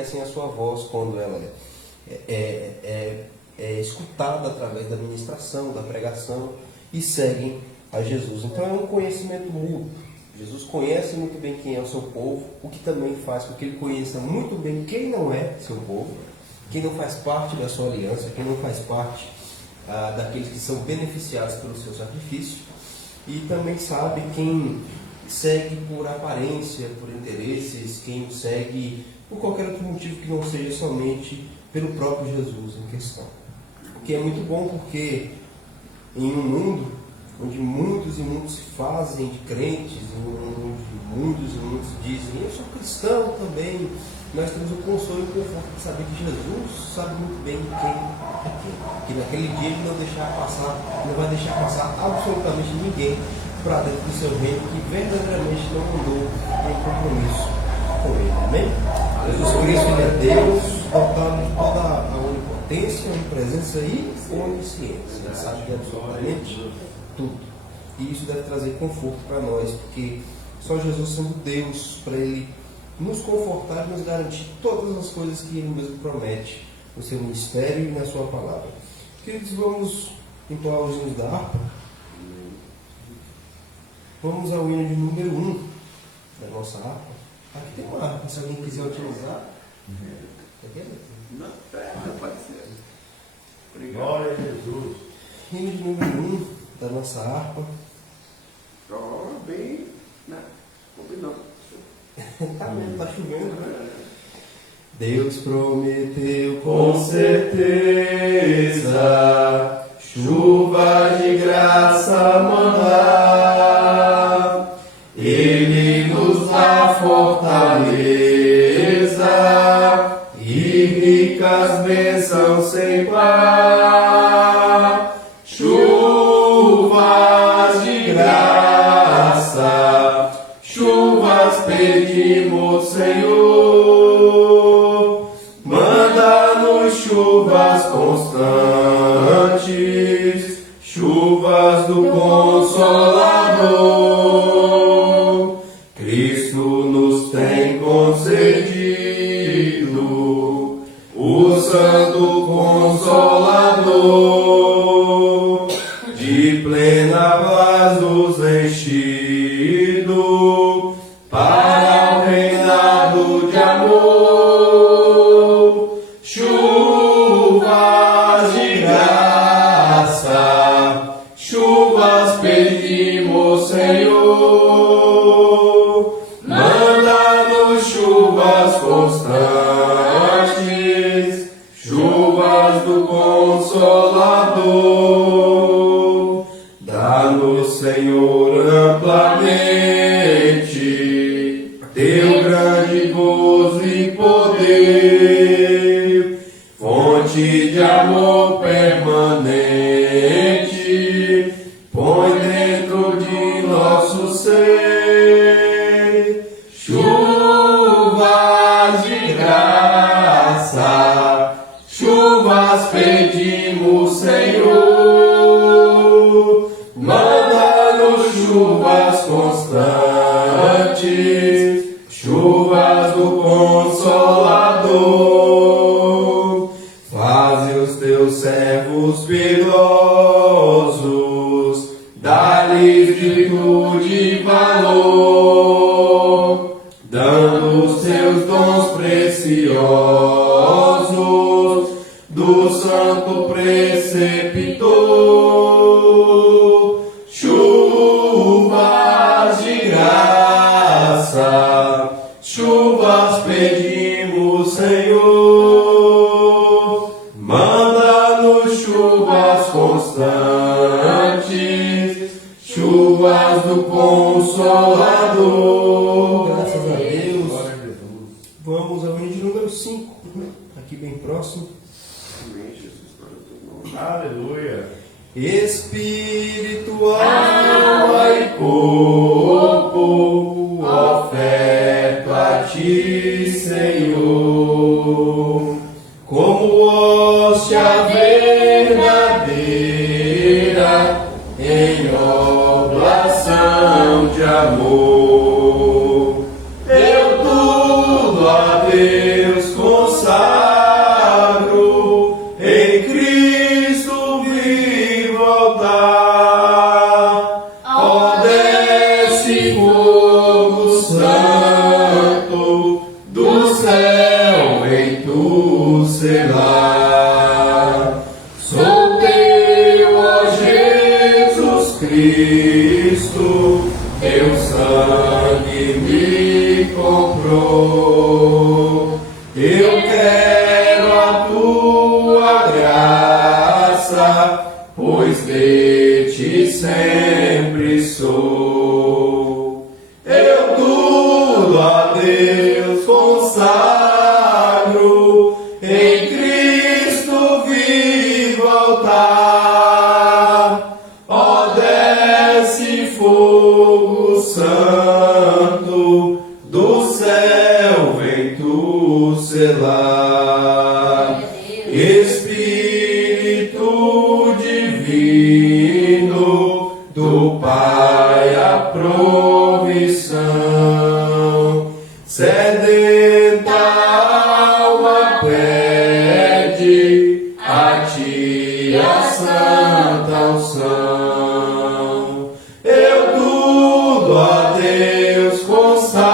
reconhecem a sua voz quando ela é escutada através da ministração, da pregação e seguem a Jesus. Então é um conhecimento mútuo. Jesus conhece muito bem quem é o seu povo, o que também faz com que ele conheça muito bem quem não é seu povo, quem não faz parte da sua aliança, quem não faz parte daqueles que são beneficiados pelo seu sacrifício, e também sabe quem segue por aparência, por interesses, quem o segue por qualquer outro motivo que não seja somente pelo próprio Jesus em questão. O que é muito bom, porque em um mundo onde muitos e muitos se fazem de crentes, onde muitos e muitos dizem, eu sou cristão também, nós temos o consolo e o conforto de saber que Jesus sabe muito bem quem é quem. Que naquele dia ele não vai deixar passar absolutamente ninguém para dentro do seu reino que verdadeiramente não andou em compromisso com ele. Amém? Jesus Cristo, ele é Deus, dotado de toda a onipotência, onipresença e onisciência. Ele sabe de absolutamente tudo. E isso deve trazer conforto para nós, porque só Jesus sendo Deus, para Ele nos confortar e nos garantir todas as coisas que Ele mesmo promete no seu ministério e na sua palavra. Queridos, vamos entoar os hinos da harpa. Vamos ao hino de número 1 da nossa harpa. Aqui tem uma harpa, se alguém quiser utilizar. Não, pode ser. Obrigado. Glória a Jesus. Hino de número 1 da nossa harpa. Bem, né? Combinou. Tá chovendo, né? Deus prometeu com certeza chuva de graça mandar. Ele nos dá fortaleza e ricas bênçãos sem par. Chuvas de graça, chuvas pedimos, Senhor. Manda-nos chuvas constantes, chuvas do Consolador. Cristo nos tem concedido o Santo Consolador, de plena paz nos enchido para o reinado de amor. Chuvas de graça, chuvas pedimos, Senhor. Manda-nos chuvas constantes, chuvas do Consolador. Dá-nos, Senhor, amplamente teu grande gozo e poder, fonte de amor permanente, põe dentro de nosso ser chuvas de graça, chuvas pedimos, Senhor. Manda-nos chuvas constantes, chuvas do Consolador. Faze os teus servos piedosos, dá-lhes virtude e valor, dando os teus dons preciosos do Santo Preceptor. Chuvas de graça, chuvas pedimos, Senhor. Manda-nos chuvas constantes, chuvas do Consolador. Graças a Deus. Vamos ao hino de número 5, aqui bem próximo. Amém, Jesus, para o teu nome. Aleluia. Espírito, alma e corpo, oferto a ti, Senhor, como hóstia verdadeira, em oblação de amor. Eu tudo a Deus consagro, em Cristo vi voltar. Ó, desce fogo santo, do céu vem tu selar. Sou teu, ó Jesus Cristo, teu sangue me comprou. Eu quero a tua graça, pois de ti sempre sou. Eu tudo a Deus consagro, em Cristo vi voltar. Ó, desce fogo santo, do céu vem tu selar. Espírito divino, do Pai a provissão, sedenta alma pede a ti a santa unção. Eu tudo a Deus consagro,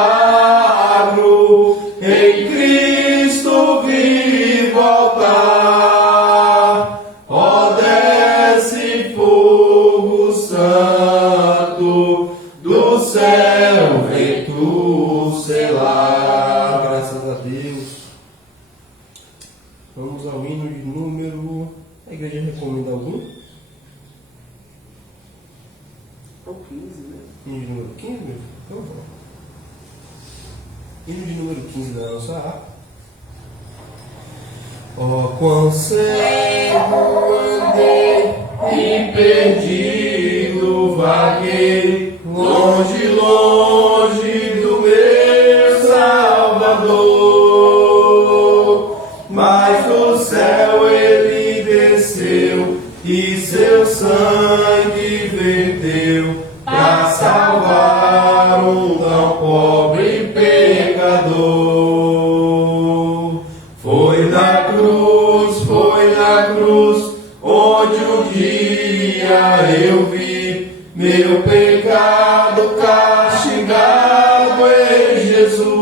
em Cristo vi voltar. Ó, desce fogo santo, do céu vem tu selar. Graças a Deus. Vamos ao hino de número. A igreja recomenda algum? É o 15, né? Hino de número 15, meu? Então vamos. Hino de número 15 da nossa harpa. Ó, quão cego andei E perdido vaguei, longe, longe do meu Salvador. Mas do céu ele desceu e seu sangue verteu para salvar um tão pobre pecador. Foi na cruz, onde um dia eu vi meu pecado castigado em Jesus.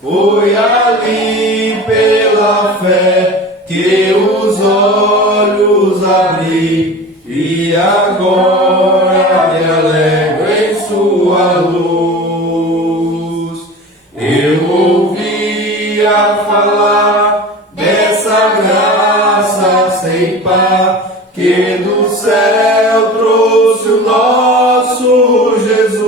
Foi ali pela fé que os olhos abri e agora me alegro em sua luz. Eu ouvia falar dessa graça sem par que do céu trouxe o nosso Jesus.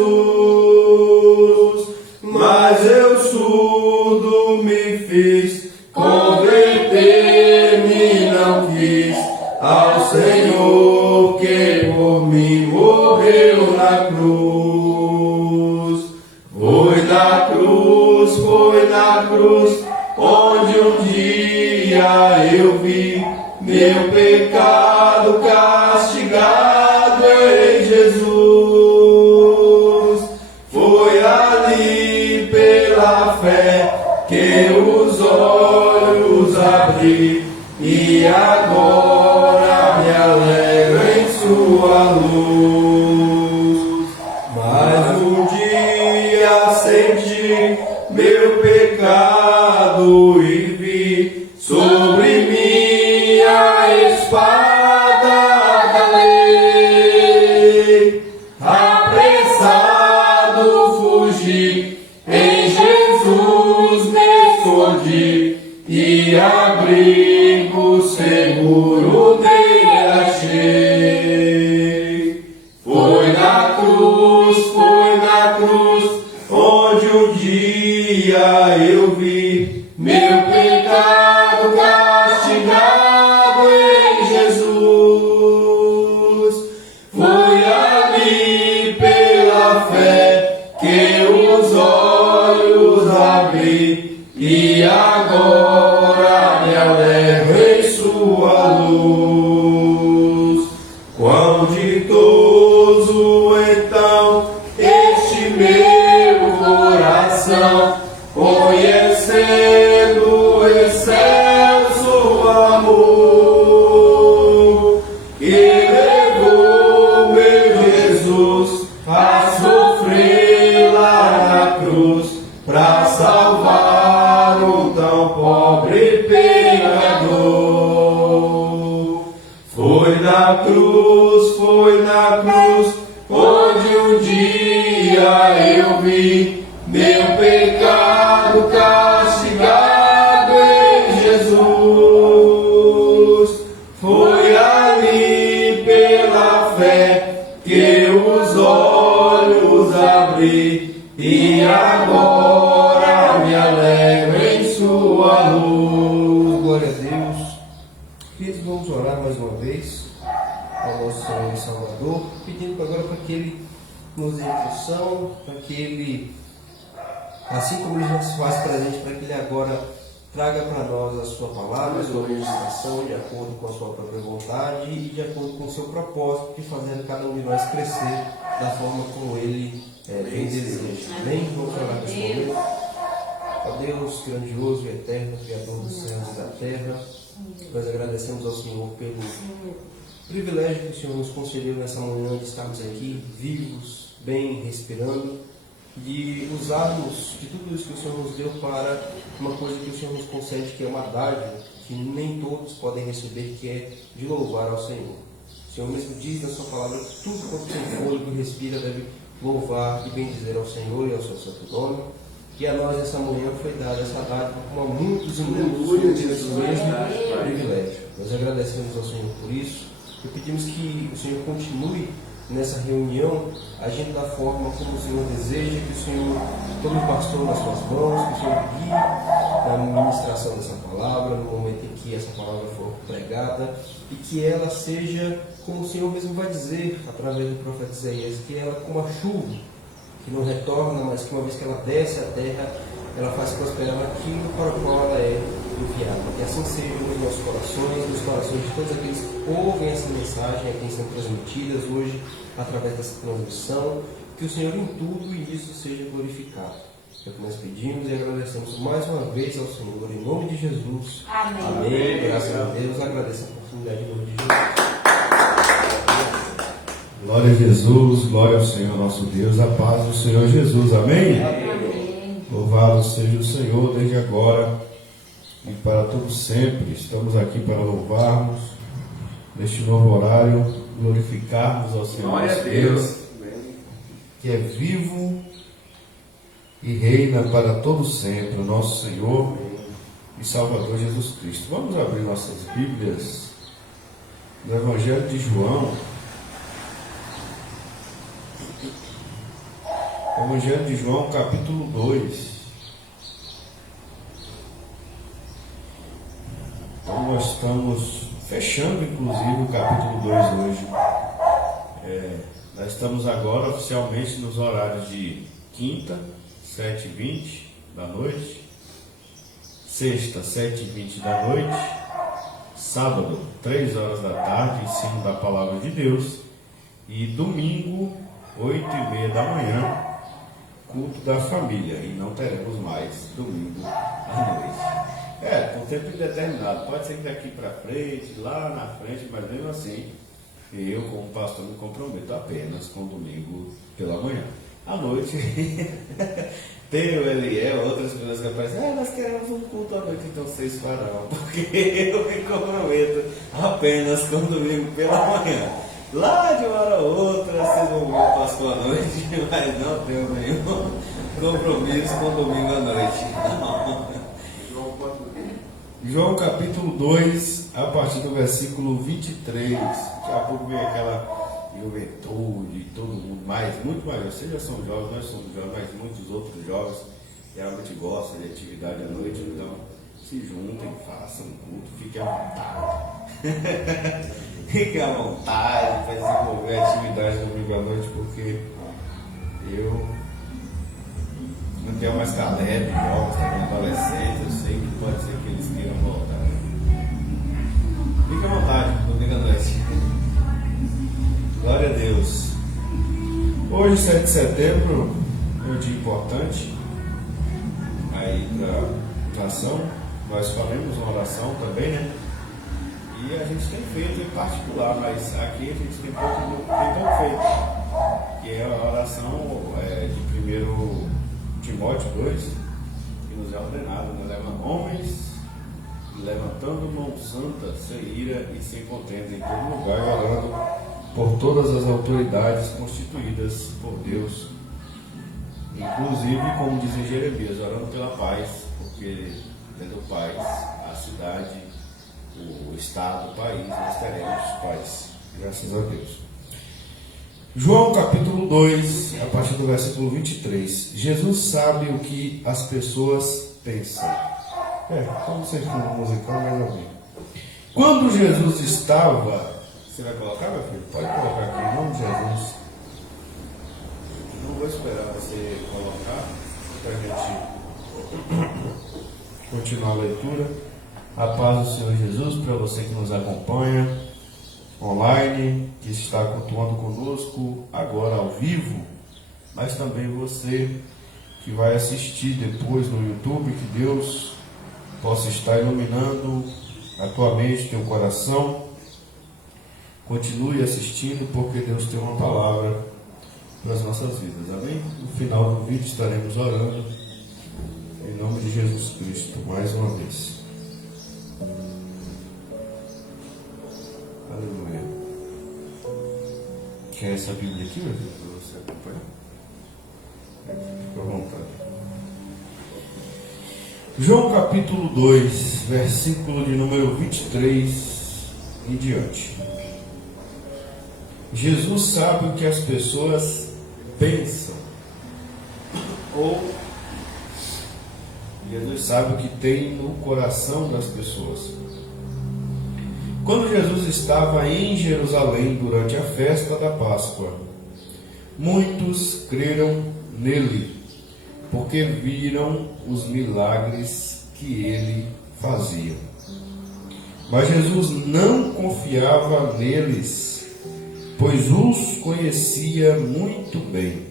Mas eu surdo me fiz, converter-me não quis ao Senhor que por mim morreu na cruz. Foi na cruz, onde um dia eu vi meu pecado castigado em Jesus. Foi ali pela fé que os olhos abri e agora me alegro em sua luz. Mas um dia senti meu pecado e vi sobre mim a espada da lei. Apressado fugi, em Jesus me escondi e abrigo seguro nele achei. Foi na cruz, onde um dia eu vi meu pecado castigado em Jesus. Foi ali pela fé que os olhos abri e agora me alegro em sua luz. Quão ditoso então este meu coração, conhecer na cruz, onde um dia eu vi meu pecado castigado em Jesus. Foi ali pela fé que os olhos abri e agora me alegro em sua luz. Glória a Deus. Queridos, vamos orar mais uma vez ao nosso Senhor e Salvador, pedindo agora para que Ele nos dê instrução, para que Ele, assim como Ele já se faz presente, para que Ele agora traga para nós a sua palavra, a sua ministração, de acordo com a sua própria vontade e de acordo com o seu propósito, de fazer cada um de nós crescer da forma como Ele bem deseja. Amém? Vamos orar nesse momento. Ó Deus grandioso e eterno, Criador dos céus e da terra, nós agradecemos ao Senhor pelo privilégio que o Senhor nos concedeu nessa manhã de estarmos aqui vivos, bem, respirando, de usarmos de tudo isso que o Senhor nos deu para uma coisa que o Senhor nos concede, que é uma dádiva, que nem todos podem receber, que é de louvar ao Senhor. O Senhor mesmo diz na sua palavra que tudo quanto tem fôlego e respira deve louvar e bendizer ao Senhor e ao seu santo nome. E a nós essa manhã foi dada essa dádiva como a muitos e muitos esse mesmo privilégio. Nós agradecemos ao Senhor por isso e pedimos que o Senhor continue nessa reunião, agindo da forma como o Senhor deseja, que o Senhor tome o pastor nas suas mãos, que o Senhor guie na ministração dessa palavra, no momento em que essa palavra for pregada, e que ela seja, como o Senhor mesmo vai dizer, através do profeta Isaías, que ela como a chuva, que não retorna, mas que uma vez que ela desce à terra, ela faz prosperar aquilo para o qual ela é enviada. Que assim seja nos nossos corações, nos corações de todos aqueles que ouvem essa mensagem, a quem são transmitidas hoje, através dessa transmissão, que o Senhor em tudo e nisso seja glorificado. É o que nós pedimos e agradecemos mais uma vez ao Senhor, em nome de Jesus. Amém. Amém. Graças a Deus, agradeço a oportunidade em nome de Jesus. Glória a Jesus, glória ao Senhor nosso Deus, a paz do Senhor Jesus, amém? Amém. Louvado seja o Senhor desde agora e para todo sempre. Estamos aqui para louvarmos neste novo horário, glorificarmos ao Senhor Glória a nosso Deus. Deus, que é vivo e reina para todo sempre, o nosso Senhor e Salvador Jesus Cristo. Vamos abrir nossas Bíblias no Evangelho de João. Evangelho de João, capítulo 2. Então nós estamos fechando, inclusive, o capítulo 2 hoje. Nós estamos agora oficialmente nos horários de quinta, 7h20 da noite, sexta, 7h20 da noite, sábado, 3 horas da tarde, ensino da Palavra de Deus, e domingo, 8h30 da manhã, culto da família, e não teremos mais domingo à noite. Com tempo indeterminado, pode ser que daqui para frente, lá na frente, mas mesmo assim, eu como pastor me comprometo apenas com domingo pela manhã. À noite, tem o Eliel, outras pessoas que aparecem, nós queremos um culto à noite, então vocês farão, porque eu me comprometo apenas com domingo pela manhã. Lá de uma hora ou outra, vocês vão ver o pastor à noite, mas não tenho nenhum compromisso com domingo à noite. Não. João capítulo 2, a partir do versículo 23. Daqui a pouco vem aquela juventude, todo mundo, muito mais. Vocês já são jovens, nós somos jovens, mas muitos outros jovens realmente gostam de atividade à noite, então se juntem, façam um culto, fiquem à vontade. Fiquem à vontade para desenvolver atividade domingo à noite, porque eu não tenho mais calé de jovens, também adolescentes, eu sei que pode ser que eles queiram voltar. Fique à vontade, domingo à noite. Glória a Deus. Hoje, 7 de setembro, é um dia importante aí para oração. Nós faremos uma oração também, né? E a gente tem feito em particular, mas aqui a gente tem pouco feito, que é a oração de 1 Timóteo 2, que nos é ordenado, né? Leva homens, levantando mão santa, sem ira e sem contenda, em todo lugar, orando por todas as autoridades constituídas por Deus, inclusive, como diz em Jeremias, orando pela paz, porque tendo paz, a cidade, o estado, o país, nós teremos paz, graças a Deus. João capítulo 2, a partir do versículo 23. Jesus sabe o que as pessoas pensam. Como vocês estão musical, mais ou menos. Quando Jesus estava... Você vai colocar, meu filho? Pode colocar aqui, em nome de Jesus. Não vou esperar você colocar, para a gente continuar a leitura. A paz do Senhor Jesus para você que nos acompanha online, que está cultuando conosco agora ao vivo, mas também você que vai assistir depois no YouTube, que Deus possa estar iluminando a tua mente, teu coração. Continue assistindo, porque Deus tem uma palavra para as nossas vidas, amém? No final do vídeo estaremos orando em nome de Jesus Cristo, mais uma vez. Aleluia. Quer essa Bíblia aqui, meu filho, para você acompanhar? Fica à vontade. João capítulo 2, versículo de número 23 em diante. Jesus sabe o que as pessoas pensam, ou Jesus sabe o que tem no coração das pessoas. Quando Jesus estava em Jerusalém durante a festa da Páscoa, muitos creram nele, porque viram os milagres que ele fazia. Mas Jesus não confiava neles, pois os conhecia muito bem,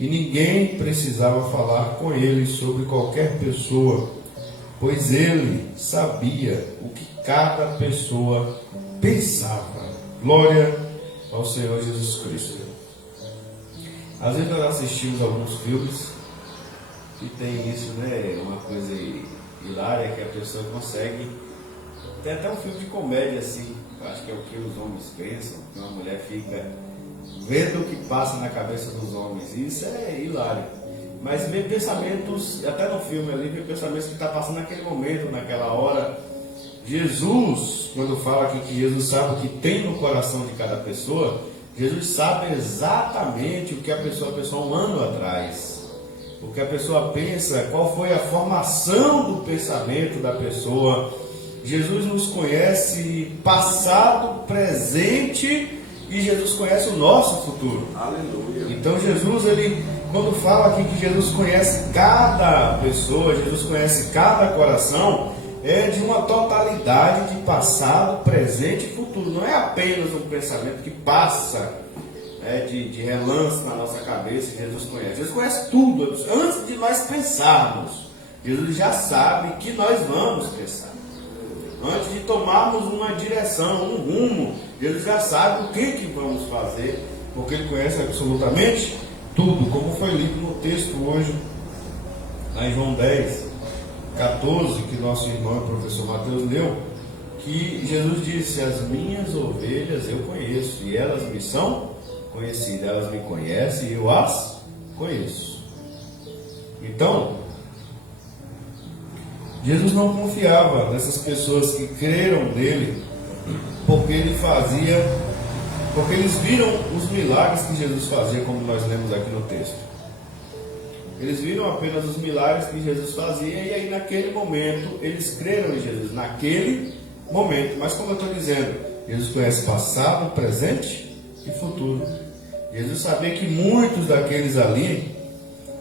e ninguém precisava falar com ele sobre qualquer pessoa, pois ele sabia o que cada pessoa pensava. Glória ao Senhor Jesus Cristo. Às vezes nós assistimos alguns filmes que tem isso, né? Uma coisa hilária que a pessoa consegue. Tem até um filme de comédia assim, acho que é o que os homens pensam, que uma mulher fica vendo o que passa na cabeça dos homens. Isso é hilário. Mas vê pensamentos, até no filme ali, vê pensamentos que está passando naquele momento, naquela hora. Jesus, quando fala aqui que Jesus sabe o que tem no coração de cada pessoa, Jesus sabe exatamente o que a pessoa pensou um ano atrás, o que a pessoa pensa, qual foi a formação do pensamento da pessoa. Jesus nos conhece passado, presente, e Jesus conhece o nosso futuro. Aleluia. Então Jesus, ele, quando fala aqui que Jesus conhece cada pessoa, Jesus conhece cada coração, é de uma totalidade de passado, presente e futuro. Não é apenas um pensamento que passa de relance na nossa cabeça. Jesus conhece. Jesus conhece tudo. Antes de nós pensarmos, Jesus já sabe que nós vamos pensar. Antes de tomarmos uma direção, um rumo, Jesus já sabe o que vamos fazer, porque Ele conhece absolutamente tudo, como foi lido no texto hoje, lá em João 10, 14, que nosso irmão e professor Mateus leu, que Jesus disse: as minhas ovelhas eu conheço, e elas me são conhecidas, elas me conhecem e eu as conheço. Então, Jesus não confiava nessas pessoas que creram nele, porque ele fazia, porque eles viram os milagres que Jesus fazia, como nós lemos aqui no texto. Eles viram apenas os milagres que Jesus fazia, e aí naquele momento eles creram em Jesus, naquele momento. Mas como eu estou dizendo, Jesus conhece passado, presente e futuro. Jesus sabia que muitos daqueles ali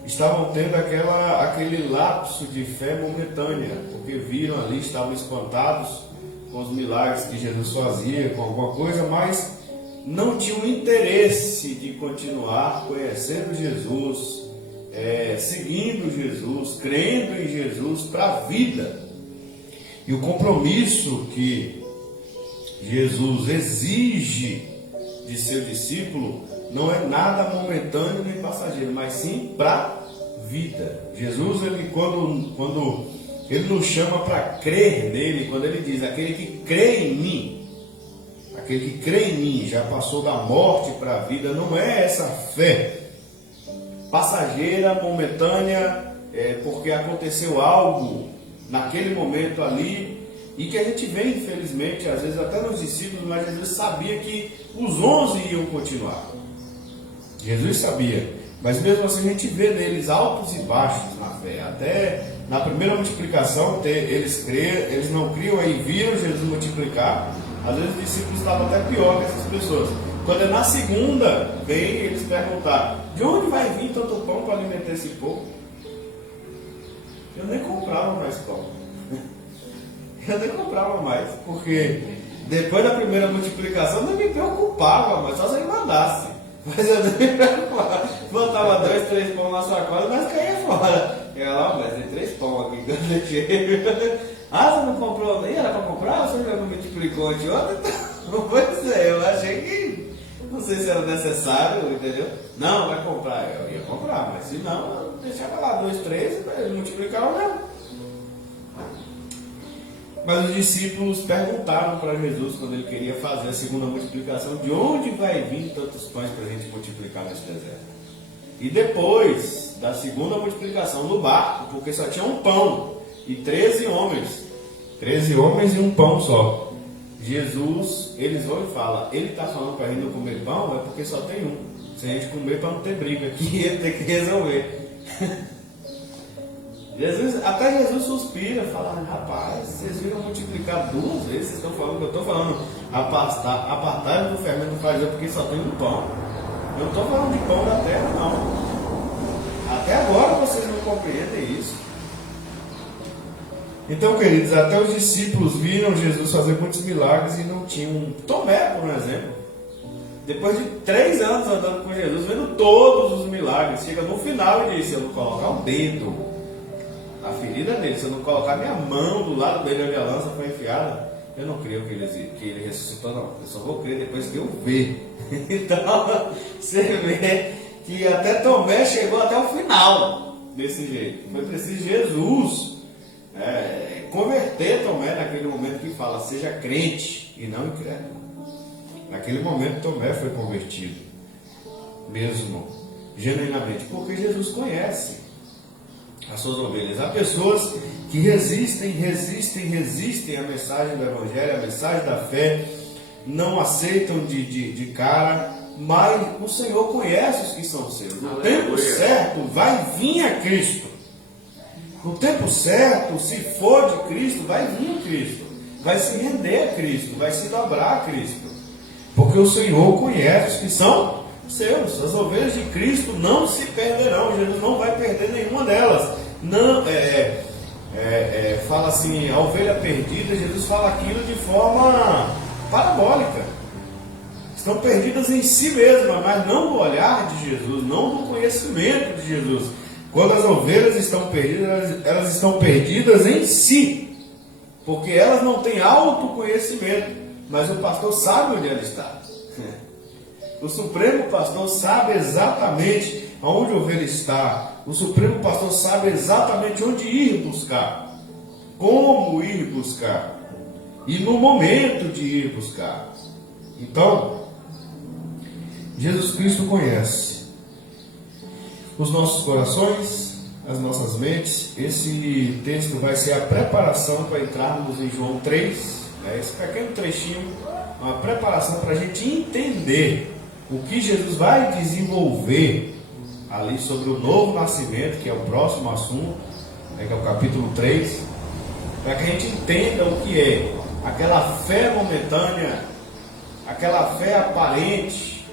estavam tendo aquele lapso de fé momentânea, porque viram ali, estavam espantados com os milagres que Jesus fazia, com alguma coisa, mas não tinham interesse de continuar conhecendo Jesus, seguindo Jesus, crendo em Jesus para a vida. E o compromisso que Jesus exige de seu discípulo não é nada momentâneo nem passageiro, mas sim para a vida. Jesus, ele, quando Ele nos chama para crer nele, quando ele diz, aquele que crê em mim, aquele que crê em mim, já passou da morte para a vida. Não é essa fé passageira, momentânea, porque aconteceu algo naquele momento ali, e que a gente vê, infelizmente, às vezes até nos discípulos, mas Jesus sabia que os 11 iam continuar. Jesus sabia, mas mesmo assim a gente vê neles altos e baixos na fé. Até na primeira multiplicação, eles não criam, aí viram Jesus multiplicar. Às vezes os discípulos estavam até pior que essas pessoas. Quando é na segunda, vem eles perguntar: de onde vai vir tanto pão para alimentar esse povo? Eu nem comprava mais pão. Eu nem comprava mais, porque depois da primeira multiplicação não me preocupava, mas só se ele mandasse. Mas eu nem me preocupava. Botava 2, 3 pão na sacola, mas caía fora. Eu lá, mas tem 3 pão aqui que eu deixei. Ah, você não comprou nem? Era para comprar? Você já não multiplicou anteontem? Pois é, eu achei que não sei se era necessário, entendeu? Não, vai comprar. Eu ia comprar, mas se não, eu deixava lá 2, 3, ele multiplicava mesmo. Mas os discípulos perguntaram para Jesus, quando ele queria fazer a segunda multiplicação, de onde vai vir tantos pães para a gente multiplicar nesse deserto? E depois da segunda multiplicação do barco, porque só tinha um pão e 13 homens. 13 homens e um pão só. Jesus, eles vão e falam, ele está falando para a gente não comer pão, é porque só tem um. Se a gente comer para não ter briga aqui, ele tem que resolver. Até Jesus suspira, fala: rapaz, vocês viram multiplicar 2 vezes, vocês estão falando que eu estou falando, apartai do fermento do fariseu porque só tem um pão. Eu não estou falando de pão da terra, não. Até agora vocês não compreendem isso. Então, queridos, até os discípulos viram Jesus fazer muitos milagres e não tinham. Tomé, por exemplo, depois de 3 anos andando com Jesus, vendo todos os milagres, chega no final e diz: se eu não colocar o dedo a ferida dele, se eu não colocar minha mão do lado dele onde a lança foi enfiada, eu não creio que ele ressuscitou, não. Eu só vou crer depois que eu ver. Então, você vê que até Tomé chegou até o final desse jeito. Foi preciso Jesus converter Tomé naquele momento que fala: seja crente e não incrédulo. Naquele momento Tomé foi convertido, mesmo genuinamente, porque Jesus conhece as suas ovelhas. Há pessoas que resistem à mensagem do Evangelho, à mensagem da fé, não aceitam de cara, mas o Senhor conhece os que são seus. No tempo certo vai vir a Cristo. No tempo certo, se for de Cristo, vai vir a Cristo. Vai se render a Cristo, vai se dobrar a Cristo. Porque o Senhor conhece os que são seus. As ovelhas de Cristo não se perderão. Jesus não vai perder nenhuma delas. Não, fala assim, a ovelha perdida, Jesus fala aquilo de forma parabólica. Estão perdidas em si mesmas, mas não no olhar de Jesus, não no conhecimento de Jesus. Quando as ovelhas estão perdidas, elas estão perdidas em si, porque elas não têm autoconhecimento, mas o pastor sabe onde ela está. O Supremo Pastor sabe exatamente aonde a ovelha está. O Supremo Pastor sabe exatamente onde ir buscar, como ir buscar e no momento de ir buscar. Então, Jesus Cristo conhece os nossos corações, as nossas mentes. Esse texto vai ser a preparação para entrarmos em João 3, esse pequeno trechinho, uma preparação para a gente entender o que Jesus vai desenvolver ali sobre o novo nascimento, que é o próximo assunto, que é o capítulo 3, para que a gente entenda o que é aquela fé momentânea, aquela fé aparente,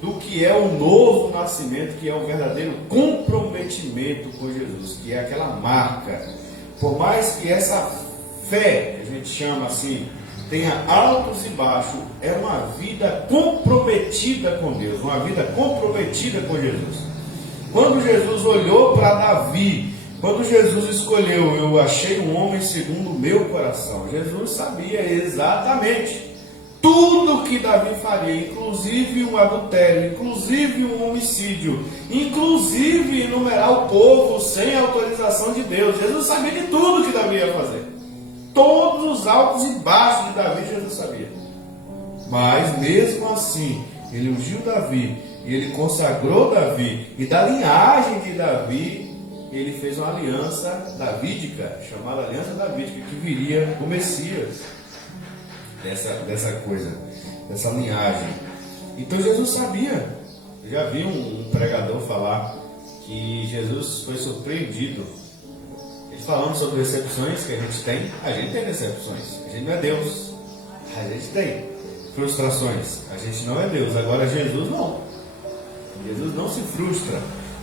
do que é o novo nascimento, que é o verdadeiro comprometimento com Jesus, que é aquela marca. Por mais que essa fé, que a gente chama assim, tenha altos e baixos, é uma vida comprometida com Deus, uma vida comprometida com Jesus. Quando Jesus olhou para Davi, quando Jesus escolheu: eu achei um homem segundo o meu coração, Jesus sabia exatamente tudo que Davi faria, inclusive um adultério, inclusive um homicídio, inclusive enumerar o povo sem autorização de Deus. Jesus sabia de tudo que Davi ia fazer. Todos os altos e baixos de Davi, Jesus sabia. Mas mesmo assim, ele ungiu Davi, ele consagrou Davi, e da linhagem de Davi, ele fez uma aliança davídica, chamada aliança davídica, que viria o Messias dessa coisa, dessa linhagem. Então Jesus sabia. Eu já vi um pregador falar que Jesus foi surpreendido. Ele falando sobre decepções que a gente tem decepções, a gente não é Deus, a gente tem frustrações, a gente não é Deus. Agora Jesus não se frustra.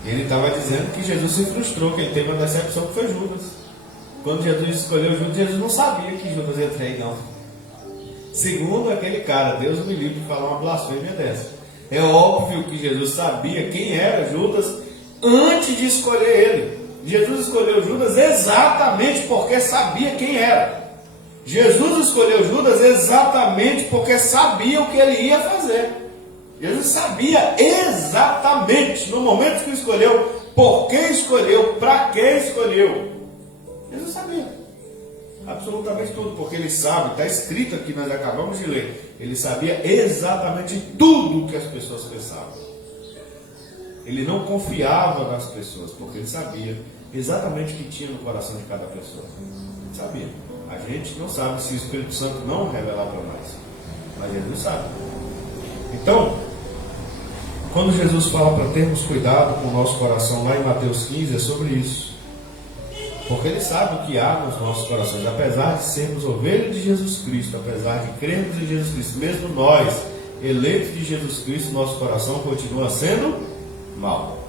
Ele estava dizendo que Jesus se frustrou, que ele teve uma decepção que foi Judas. Quando Jesus escolheu Judas, Jesus não sabia que Judas ia trair, não. Segundo aquele cara, Deus me livre de falar uma blasfêmia dessa. É óbvio que Jesus sabia quem era Judas antes de escolher ele. Jesus escolheu Judas exatamente porque sabia quem era. Jesus escolheu Judas exatamente porque sabia o que ele ia fazer. Jesus sabia exatamente, no momento que escolheu, por que escolheu, para que escolheu. Jesus sabia absolutamente tudo, porque ele sabe, está escrito aqui, nós acabamos de ler, ele sabia exatamente tudo o que as pessoas pensavam. Ele não confiava nas pessoas, porque ele sabia exatamente o que tinha no coração de cada pessoa. Ele sabia. A gente não sabe se o Espírito Santo não revelar para nós, mas Jesus sabe. Então, quando Jesus fala para termos cuidado com o nosso coração lá em Mateus 15, é sobre isso. Porque ele sabe o que há nos nossos corações. Apesar de sermos ovelhas de Jesus Cristo, apesar de crermos em Jesus Cristo, mesmo nós, eleitos de Jesus Cristo, nosso coração continua sendo mau.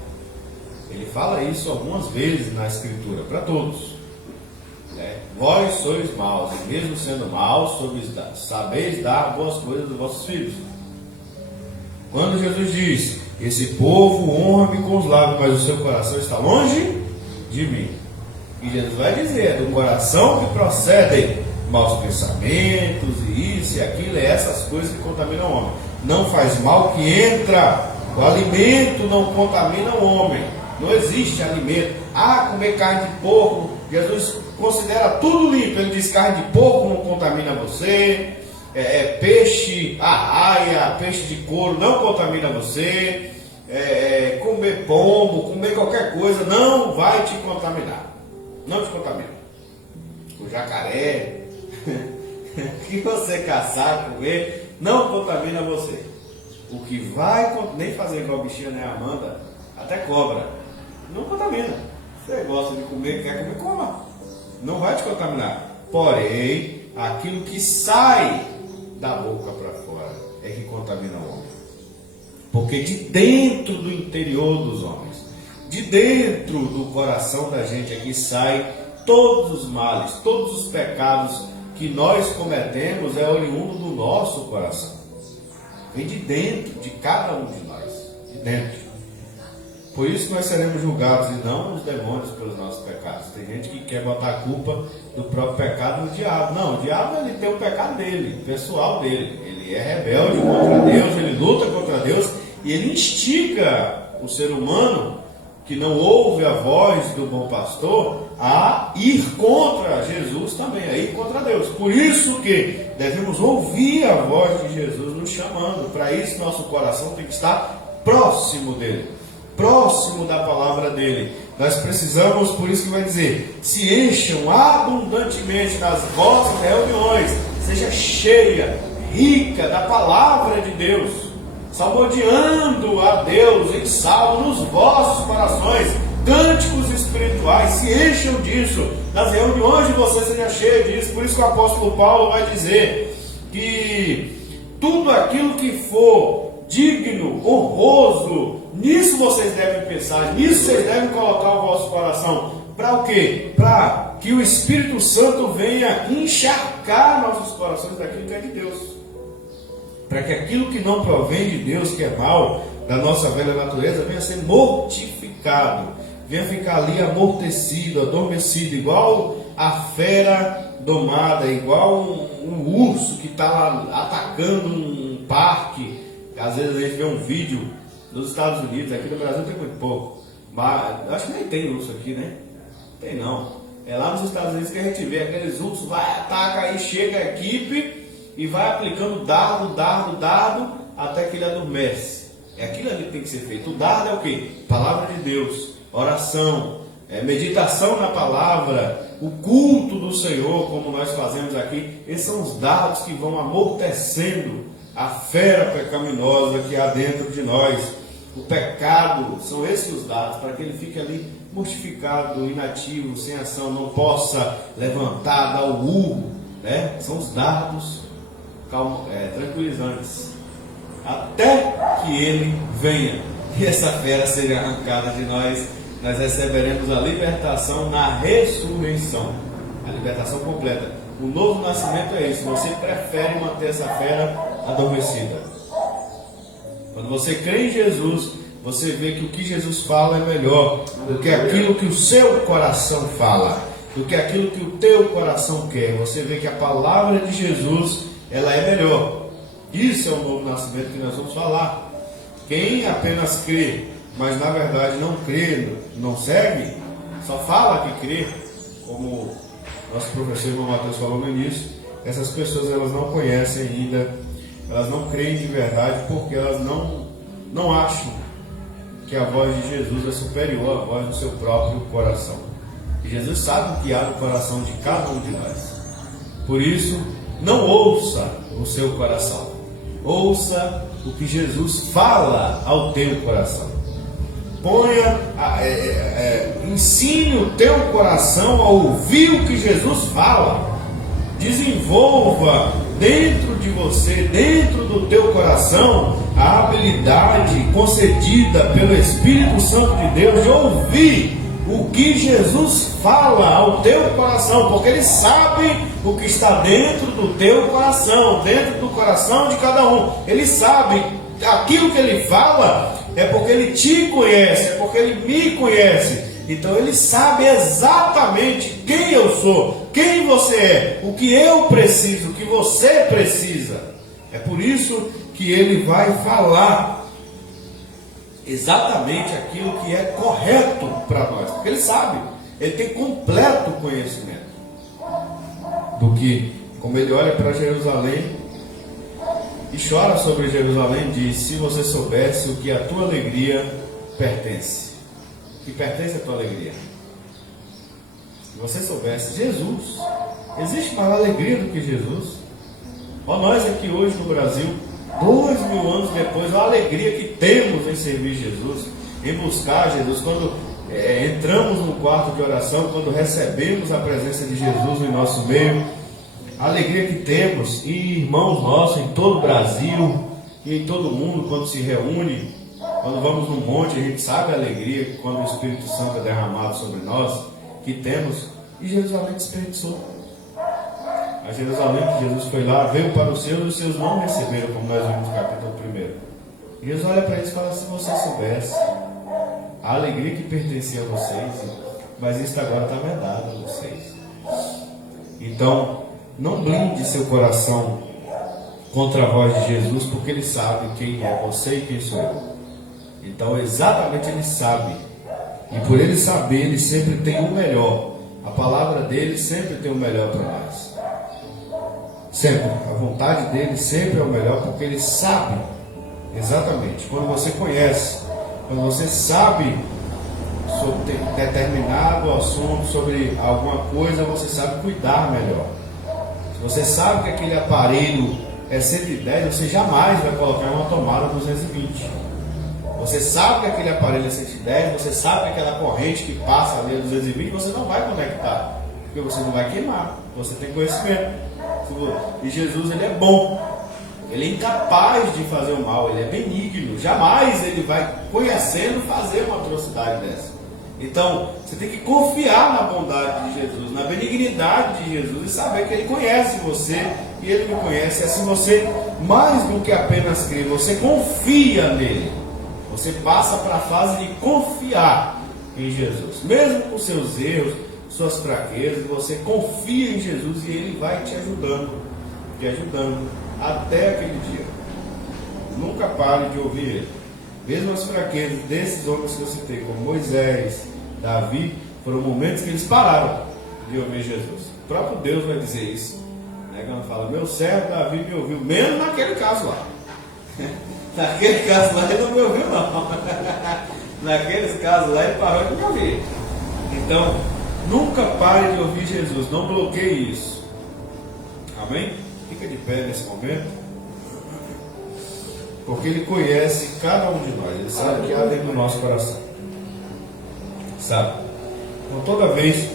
Ele fala isso algumas vezes na Escritura, para todos. Vós sois maus, e mesmo sendo maus, sabeis dar boas coisas aos vossos filhos. Quando Jesus diz, esse povo honra-me com os lábios, mas o seu coração está longe de mim. E Jesus vai dizer, do coração que procedem maus pensamentos, e isso e aquilo, é essas coisas que contaminam o homem. Não faz mal que entra, o alimento não contamina o homem. Não existe alimento. Comer carne de porco, Jesus considera tudo limpo. Ele diz, carne de porco não contamina você, peixe, arraia, peixe de couro não contamina você, comer pombo, comer qualquer coisa não vai te contaminar. Não te contamina. O jacaré, que você caçar, comer, não contamina você. O que vai, nem fazer igual a bichinha, né, Amanda, até cobra, não contamina. Você gosta de comer, quer comer, coma. Não vai te contaminar. Porém, aquilo que sai da boca para fora é que contamina o homem. Porque de dentro do interior dos homens, de dentro do coração da gente aqui sai todos os males, todos os pecados que nós cometemos é oriundo do nosso coração. Vem de dentro de cada um de nós, de dentro. Por isso nós seremos julgados e não os demônios pelos nossos pecados. Tem gente que quer botar a culpa do próprio pecado no diabo. Não, o diabo ele tem o pecado dele, pessoal dele. Ele é rebelde contra Deus, ele luta contra Deus e ele instiga o ser humano que não ouve a voz do bom pastor a ir contra Jesus também, a ir contra Deus. Por isso que devemos ouvir a voz de Jesus nos chamando. Para isso nosso coração tem que estar próximo dele, próximo da palavra dele. Nós precisamos, por isso que vai dizer, se encham abundantemente nas vossas reuniões, seja cheia, rica da palavra de Deus, salmodiando a Deus em salmo nos vossos corações, cânticos espirituais, se encham disso, nas reuniões de vocês seja cheia disso. Por isso que o apóstolo Paulo vai dizer que tudo aquilo que for digno, honroso, nisso vocês devem pensar, nisso vocês devem colocar o vosso coração. Para o quê? Para que o Espírito Santo venha encharcar nossos corações daquilo que é de Deus. Para que aquilo que não provém de Deus, que é mal, da nossa velha natureza, venha ser mortificado, venha ficar ali amortecido, adormecido, igual a fera domada, igual um urso que está lá atacando um parque. Às vezes a gente vê um vídeo nos Estados Unidos, aqui no Brasil tem muito pouco, mas acho que nem tem urso aqui, né? Tem não. É lá nos Estados Unidos que a gente vê aqueles ursos, vai, ataca, aí chega a equipe e vai aplicando dardo, até que ele adormece. É aquilo ali que tem que ser feito. O dardo é o quê? Palavra de Deus, oração, meditação na palavra, o culto do Senhor, como nós fazemos aqui. Esses são os dardos que vão amortecendo a fera pecaminosa que há dentro de nós. O pecado, são esses os dardos, para que ele fique ali mortificado, inativo, sem ação, não possa levantar, dar o urro, né? São os dardos tranquilizantes, até que ele venha e essa fera seja arrancada de nós. Nós receberemos a libertação na ressurreição, a libertação completa. O novo nascimento é isso. Você prefere manter essa fera adormecida. Quando você crê em Jesus, você vê que o que Jesus fala é melhor do que aquilo que o seu coração fala, do que aquilo que o teu coração quer. Você vê que a palavra de Jesus, ela é melhor. Isso é o novo nascimento que nós vamos falar. Quem apenas crê, mas na verdade não crê, não segue, só fala que crê, como nosso professor irmão Mateus falou no início, essas pessoas elas não conhecem ainda, elas não creem de verdade, porque elas não acham que a voz de Jesus é superior à voz do seu próprio coração. E Jesus sabe o que há no coração de cada um de nós. Por isso, não ouça o seu coração. Ouça o que Jesus fala ao teu coração. Ensine o teu coração a ouvir o que Jesus fala. Desenvolva dentro de você, dentro do teu coração, a habilidade concedida pelo Espírito Santo de Deus de ouvir o que Jesus fala ao teu coração, porque Ele sabe o que está dentro do teu coração, dentro do coração de cada um. Ele sabe aquilo que Ele fala, é porque Ele te conhece, é porque Ele me conhece. Então Ele sabe exatamente quem eu sou, quem você é, o que eu preciso, o que você precisa. É por isso que Ele vai falar exatamente aquilo que é correto para nós, porque Ele sabe, Ele tem completo conhecimento do que, como Ele olha para Jerusalém e chora sobre Jerusalém, diz: se você soubesse o que a tua alegria pertence. O que pertence à tua alegria? Se você soubesse, Jesus, existe maior alegria do que Jesus? Ó, nós aqui hoje no Brasil, 2000 anos depois, a alegria que temos em servir Jesus, em buscar Jesus, quando entramos no quarto de oração, quando recebemos a presença de Jesus em nosso meio, a alegria que temos, e irmãos nossos em todo o Brasil e em todo o mundo, quando se reúne, quando vamos num monte, a gente sabe a alegria que quando o Espírito Santo é derramado sobre nós, que temos, e Jerusalém desperdiçou. A Jerusalém que Jesus foi lá, veio para os seus não receberam, como nós vimos no capítulo 1. E Jesus olha para eles e fala: se você soubesse a alegria que pertencia a vocês, mas isso agora está vedado a vocês. Então, não blinde seu coração contra a voz de Jesus, porque Ele sabe quem é você e quem sou eu. Então, exatamente Ele sabe. E por Ele saber, Ele sempre tem o melhor. A palavra dEle sempre tem o melhor para nós. Sempre. A vontade dEle sempre é o melhor, porque Ele sabe exatamente. Quando você conhece, quando você sabe sobre determinado assunto, sobre alguma coisa, você sabe cuidar melhor. Se você sabe que aquele aparelho é 110, você jamais vai colocar uma tomada 220. Você sabe que aquele aparelho é 110, você sabe que aquela corrente que passa ali a 220, você não vai conectar, porque você não vai queimar, você tem conhecimento. E Jesus, Ele é bom, Ele é incapaz de fazer o mal, Ele é benigno, jamais Ele vai, conhecendo, fazer uma atrocidade dessa. Então, você tem que confiar na bondade de Jesus, na benignidade de Jesus, e saber que Ele conhece você e Ele me conhece. Assim, você, mais do que apenas crer, você confia nele. Você passa para a fase de confiar em Jesus, mesmo com seus erros, suas fraquezas, você confia em Jesus e Ele vai te ajudando até aquele dia. Nunca pare de ouvir Ele. Mesmo as fraquezas desses homens que eu citei, como Moisés, Davi, foram momentos que eles pararam de ouvir Jesus. O próprio Deus vai dizer isso, né? Quando fala, meu servo Davi me ouviu, menos naquele caso lá. Naquele caso lá ele não me ouviu não. Naqueles casos lá ele parou de me ouvir. Então, nunca pare de ouvir Jesus, não bloqueie isso. Amém? Fica de pé nesse momento. Porque Ele conhece cada um de nós. Ele sabe o que há dentro do nosso coração. Sabe? Então toda vez,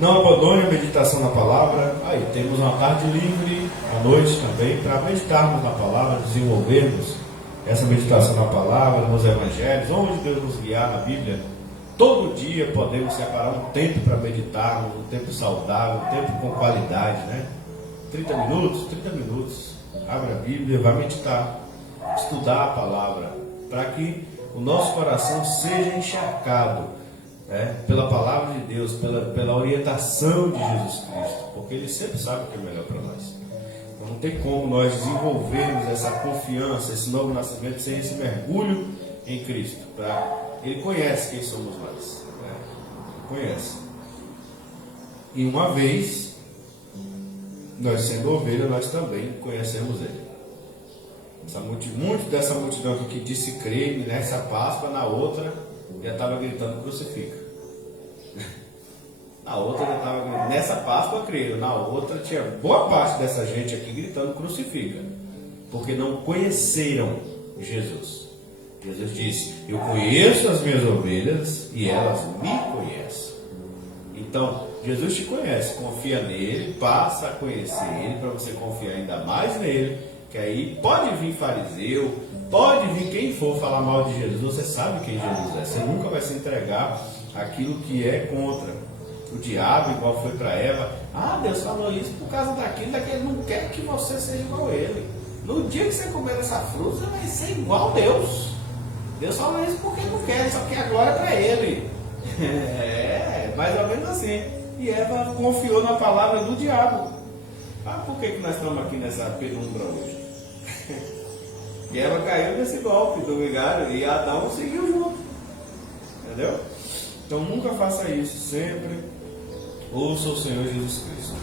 não abandone a meditação na palavra. Aí temos uma tarde livre, à noite também, para meditarmos na palavra, desenvolvermos essa meditação na palavra, nos evangelhos, onde Deus nos guiar na Bíblia. Todo dia podemos separar um tempo para meditarmos, um tempo saudável, um tempo com qualidade, né? 30 minutos. Abre a Bíblia, vai meditar, estudar a palavra, para que o nosso coração seja encharcado, né, pela palavra de Deus, pela orientação de Jesus Cristo, porque Ele sempre sabe o que é melhor para nós. Então não tem como nós desenvolvermos essa confiança, esse novo nascimento, sem esse mergulho em Cristo. Ele conhece quem somos nós, né? Ele conhece. E uma vez nós sendo ovelha, nós também conhecemos Ele. Muito dessa multidão aqui que disse crer nessa Páscoa, na outra já estava gritando crucifica. Na outra já estava gritando, nessa Páscoa creram, na outra tinha boa parte dessa gente aqui gritando crucifica, porque não conheceram Jesus. Jesus disse, eu conheço as minhas ovelhas e elas me conhecem. Então, Jesus te conhece, confia nele, passa a conhecer ele para você confiar ainda mais nele, que aí pode vir fariseu, pode vir quem for falar mal de Jesus, você sabe quem Jesus é, você nunca vai se entregar àquilo que é contra o diabo, igual foi para Eva. Deus falou isso por causa daquilo, ele não quer que você seja igual a ele. No dia que você comer essa fruta, você vai ser igual a Deus. Deus falou isso porque ele não quer, só quer a glória para ele. É, mais ou menos assim. E Eva confiou na palavra do diabo. Por que nós estamos aqui nessa penumbra hoje? E Eva caiu nesse golpe do vigário e Adão seguiu junto. Entendeu? Então nunca faça isso. Sempre ouça o Senhor Jesus Cristo.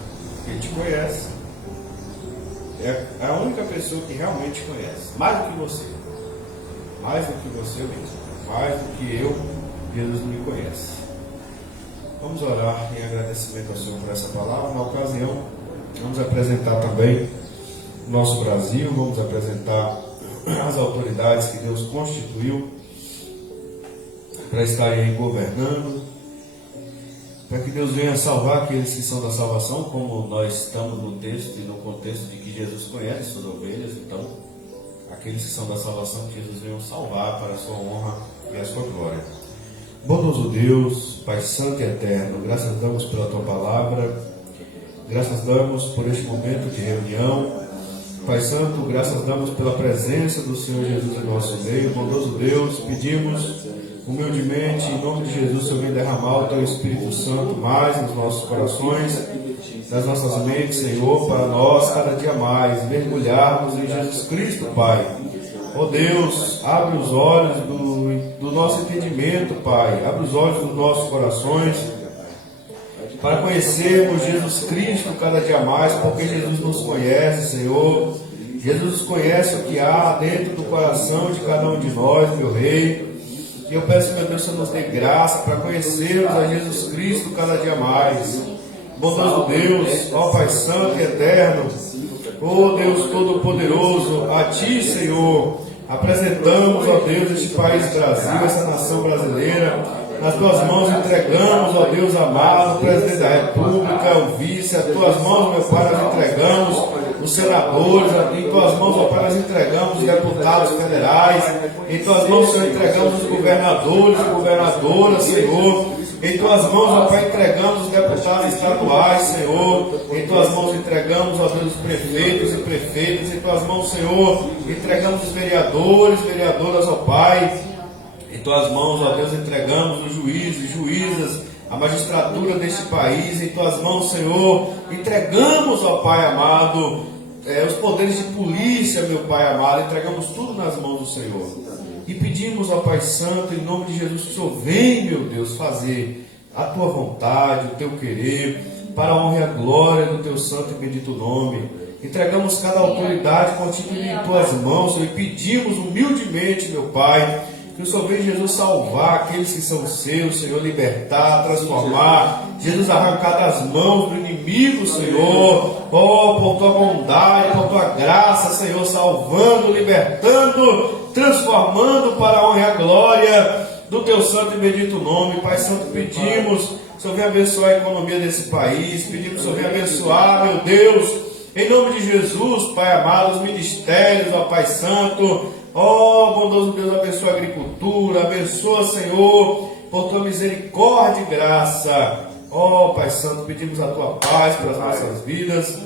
Ele te conhece. É a única pessoa que realmente te conhece. Mais do que você. Mais do que você mesmo. Mais do que eu. Jesus me conhece. Vamos orar em agradecimento ao Senhor por essa palavra. Na ocasião, vamos apresentar também o nosso Brasil, vamos apresentar as autoridades que Deus constituiu para estarem aí governando, para que Deus venha salvar aqueles que são da salvação, como nós estamos no texto e no contexto de que Jesus conhece suas ovelhas. Então, aqueles que são da salvação, que Jesus venha salvar para a sua honra e a sua glória. Bondoso Deus, Pai Santo e Eterno, graças damos pela Tua palavra, graças damos por este momento de reunião. Pai Santo, graças damos pela presença do Senhor Jesus em nosso meio. Bondoso Deus, pedimos humildemente, em nome de Jesus, o Senhor venha derramar o Teu Espírito Santo mais nos nossos corações, nas nossas mentes, Senhor, para nós cada dia mais mergulharmos em Jesus Cristo, Pai. Ó Deus, abre os olhos do nosso entendimento, Pai. Abre os olhos dos nossos corações para conhecermos Jesus Cristo cada dia mais, porque Jesus nos conhece, Senhor. Jesus conhece o que há dentro do coração de cada um de nós, meu Rei. E eu peço, meu Deus, que nos dê graça para conhecermos a Jesus Cristo cada dia mais. Bondoso Deus, ó Pai Santo e Eterno, ó Deus Todo-Poderoso, a Ti, Senhor, apresentamos, ó Deus, este país Brasil, essa nação brasileira. Nas Tuas mãos entregamos, ó Deus amado, o Presidente da República, o Vice, as Tuas mãos, meu Pai, nós entregamos os senadores, em Tuas mãos, ó Pai, nós entregamos os deputados federais, em Tuas mãos, Senhor, entregamos os governadores e governadoras, Senhor. Em Tuas mãos, ó Pai, entregamos os deputados estaduais, Senhor. Em Tuas mãos entregamos, ó Deus, os prefeitos e prefeitas. Em Tuas mãos, Senhor, entregamos os vereadores, vereadoras, ó Pai. Em Tuas mãos, ó Deus, entregamos os juízes, juízas, a magistratura deste país em tuas mãos, Senhor. Entregamos, ó Pai amado, os poderes de polícia, meu Pai amado, entregamos tudo nas mãos do Senhor. E pedimos, ó Pai Santo, em nome de Jesus, que o Senhor venha, meu Deus, fazer a tua vontade, o teu querer, para a honra e a glória do teu santo e bendito nome. Entregamos cada autoridade constituída em tuas mãos, Senhor, e pedimos humildemente, meu Pai, que o Senhor venha, Jesus, salvar aqueles que são seus, Senhor, libertar, transformar, Jesus, arrancar das mãos do inimigo, Senhor, oh, por tua bondade, por tua graça, Senhor, salvando, libertando, transformando para a honra e a glória do teu santo e bendito nome. Pai Santo, pedimos, que o Senhor venha abençoar a economia desse país, pedimos que o Senhor venha abençoar, meu Deus, em nome de Jesus, Pai amado, os ministérios, ó Pai Santo. Ó bondoso Deus, abençoa a agricultura, abençoa, Senhor, por tua misericórdia e graça. Ó Pai Santo, pedimos a tua paz pelas nossas vidas.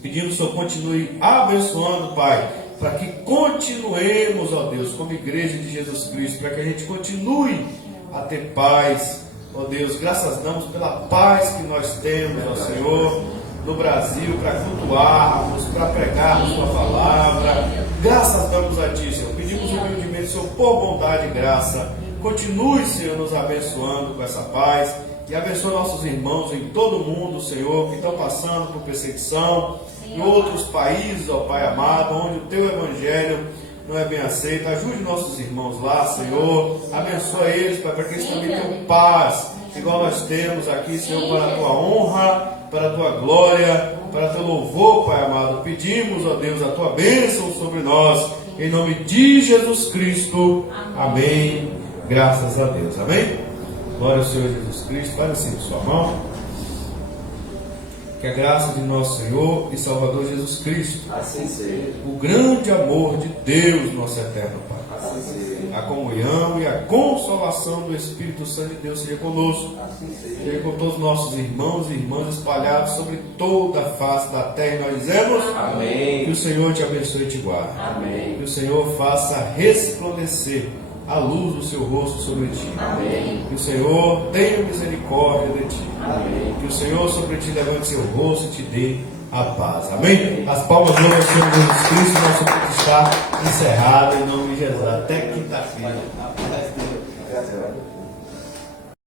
Pedimos que o Senhor continue abençoando, Pai, para que continuemos, ó Deus, como igreja de Jesus Cristo, para que a gente continue a ter paz. Ó Deus, graças damos pela paz que nós temos, ó Senhor, no Brasil, para cultuarmos, para pregarmos tua palavra. Graças damos a ti, Senhor. Pedimos humildemente, Senhor, por bondade e graça, continue, Senhor, nos abençoando com essa paz e abençoa nossos irmãos em todo o mundo, Senhor, que estão passando por perseguição em outros países, ó Pai amado, onde o teu evangelho não é bem aceito. Ajude nossos irmãos lá, Senhor, abençoa eles, Pai, para que eles também tenham paz, igual nós temos aqui, Senhor, para a tua honra, para a tua glória, para teu louvor, Pai amado. Pedimos, ó Deus, a tua bênção sobre nós, em nome de Jesus Cristo. Amém. Graças a Deus. Amém. Glória ao Senhor Jesus Cristo. Faz assim de sua mão. Que a graça de nosso Senhor e Salvador Jesus Cristo, Assim seja. o grande amor de Deus, nosso eterno Pai, Assim seja. a comunhão e a consolação do Espírito Santo de Deus seja conosco, Assim seja. seja com todos os nossos irmãos e irmãs espalhados sobre toda a face da terra. E nós dizemos: Amém. que o Senhor te abençoe e te guarde. Amém. Que o Senhor faça resplandecer a luz do seu rosto sobre ti. Amém. Que o Senhor tenha misericórdia de ti. Amém. Que o Senhor sobre ti levante seu rosto e te dê a paz. Amém? As palmas do Senhor Jesus Cristo, nosso culto está encerrado em nome de Jesus. Até quinta-feira.